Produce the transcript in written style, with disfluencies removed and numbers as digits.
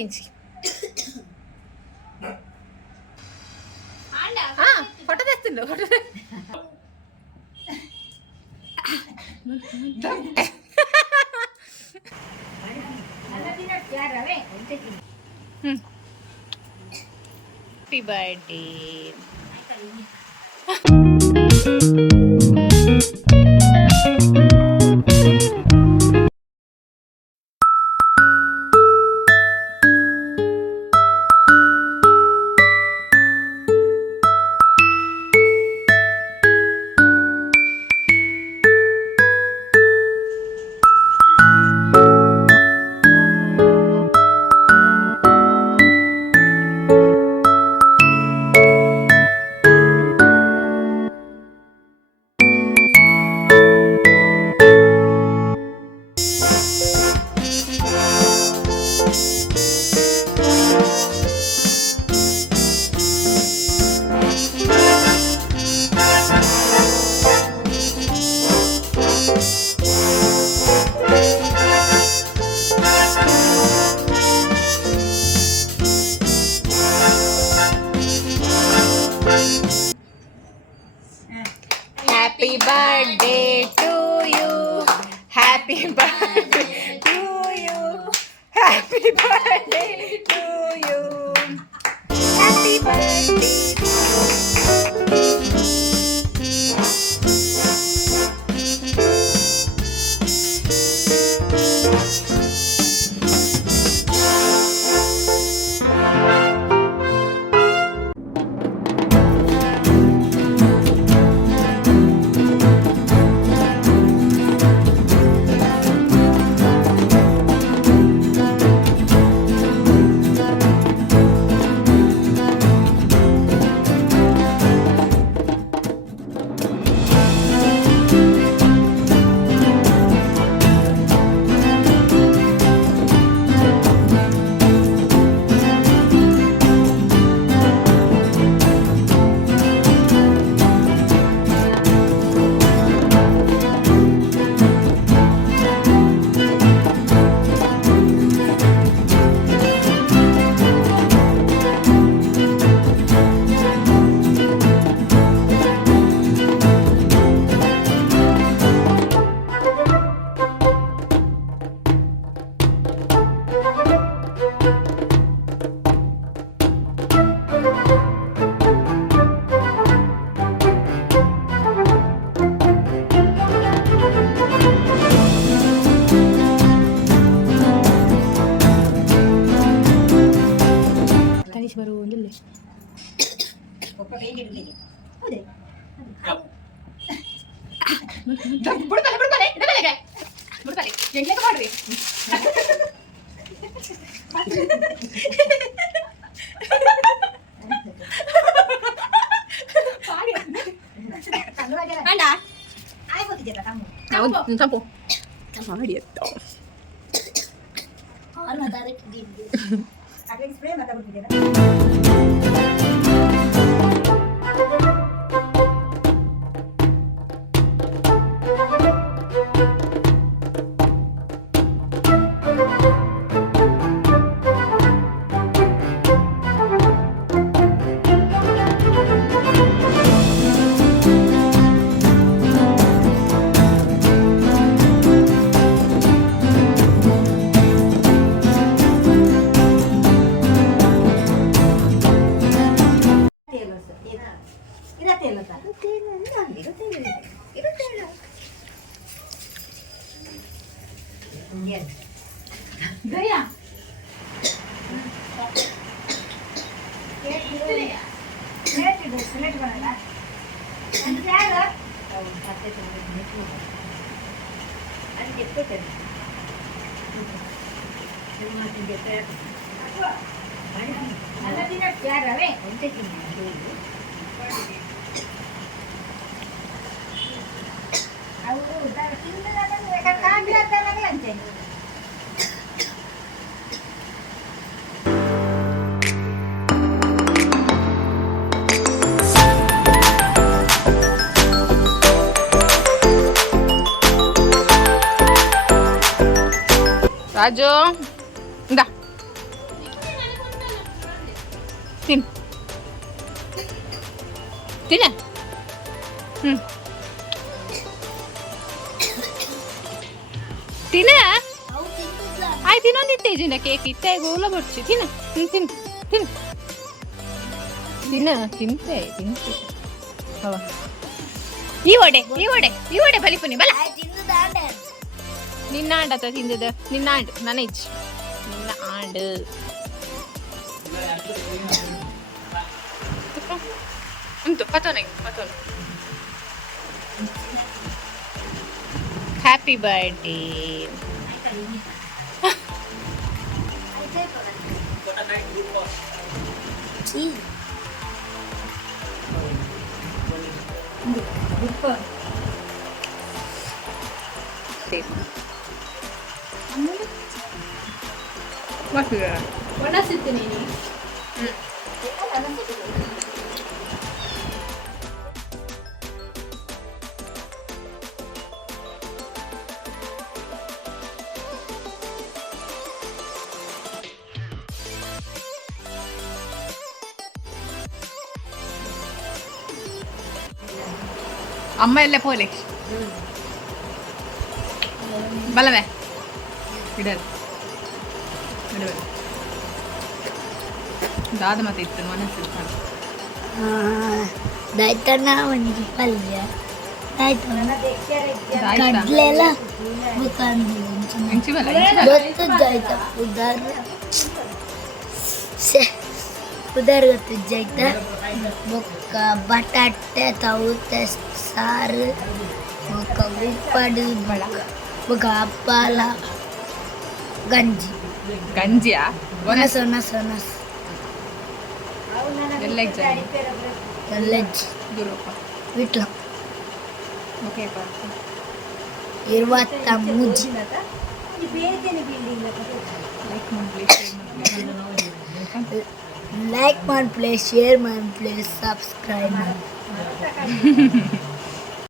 ఇంచి ఫోటో తెస్తుండు happy birthday Happy birthday to you. Happy birthday to you. Happy birthday to you. Happy birthday to రాజు ఇందా ತಿನ್ ತಿನ್ನ ತಿನ್ನ ಆಯ್ತು ಇನ್ನೊಂದು ಇತ್ತೇಜಿನ ಕೇಕ್ ಇತ್ತೆ ಗೋಲ ಬರ್ಚಿ ತಿನ್ನ ತಿನ್ ತಿನ್ ತಿನ್ನ ತಿಂತೆ ಹವ ಈ ಒಡೆ ಬಲಿಪುನಿ ಬಲ ನಿನ್ನ ಆಂಡತ ತಿಂದದ ನಿನ್ನ ಆಂಡ್ ನನಜ್ ನಿನ್ನ ಆಂಡ್ ಉಂಟು ಪತೋನೆ ಹ್ಯಾಪಿ ಬರ್ಡೇ ಅಮ್ಮ ಎಲ್ಲ ಪೋಲೆ ಬಲವೇ ಇಡಲ್ ದಾದ ಮತ್ತೆ ಇತ್ತು ಮನಸ್ಸು ದಾಯ್ತಣ್ಣ ಒಂದು ಪಲ್ಯ ಕಡ್ಲೆಲ್ಲ ಗೊತ್ತಿದ್ದಾಯ್ತ ಉದಾರ ಗೊತ್ತಿದ್ದಾಯ್ತ ಬೊಕ್ಕ ಬಟಾಟೆ ತೌತೆ ಸಾರು ಬೊಕ್ಕ ಉಪ್ಪಡು ಬೊಕ್ಕ ಹಪ್ಪಳ ಗಂಜಿಯಾ ಒನಸ್ ಒನಸ್ ಒನಸ್ ಎಲ್ಲಜ್ಜಿ ವಿಟ್ಲ ಇರುವತ್ತ ಮುಜ್ಜಿ ಲೈಕ್ ಮಾಡಿ ಪ್ಲೇಸ್ ಶೇರ್ ಮಾಡಿ ಪ್ಲೇಸ್ ಸಬ್ಸ್ಕ್ರೈಬ್ ಮಾಡಿ